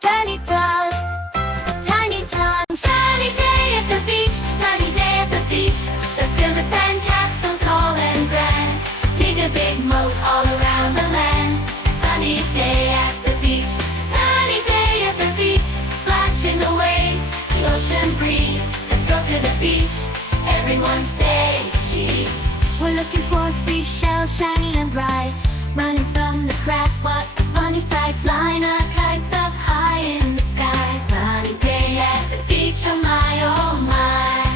tiny tots, tiny tots. Sunny day at the beach, sunny day at the beach. Let's build a sandcastle tall and grand. Dig a big moat all around the land. Sunny day at the beach, sunny day at the beach. Splashing the waves, the ocean breeze. Let's go to the beach, everyone say cheese. We're looking for seashells shining and bright, running from the cracks, what a funny sight. Flying our kites up high in the sky. Sunny day at the beach, oh my, oh my.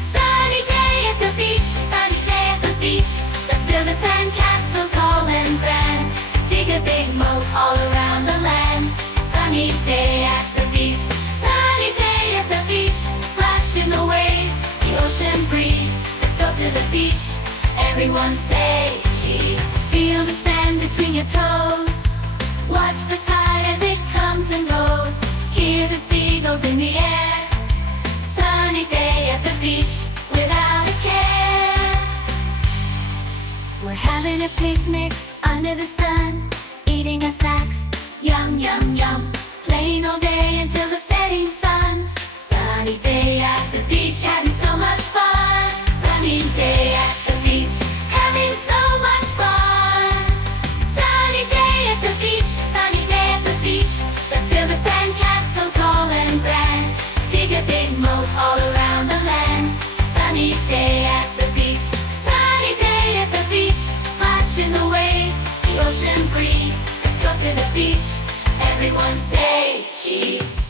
Sunny day at the beach, sunny day at the beach. Let's build a sandcastle tall and grand. Dig a big moat all around the land. Sunny day at the beach, sunny day at the beach. Splashing the waves, the ocean breeze. Let's go to the beach, everyone say cheese. Feel the sand between your toes. Watch the tide as it comes and goes. Hear the seagulls in the air. Sunny day at the beach, without a care. We're having a picnic under the sun, eating our snacks, yum, yum, yum. Playing all day until the setting sun. Sunny day at the beach, having so much fun. Sunny day at the beach, having so much fun. Sunny day at the beach, sunny day at the beach. Let's build a sandcastle tall and grand. Dig a big moat all around the land. Sunny day at the beach, sunny day at the beach. Splashing the waves, the ocean breeze. Let's go to the beach, everyone say cheese.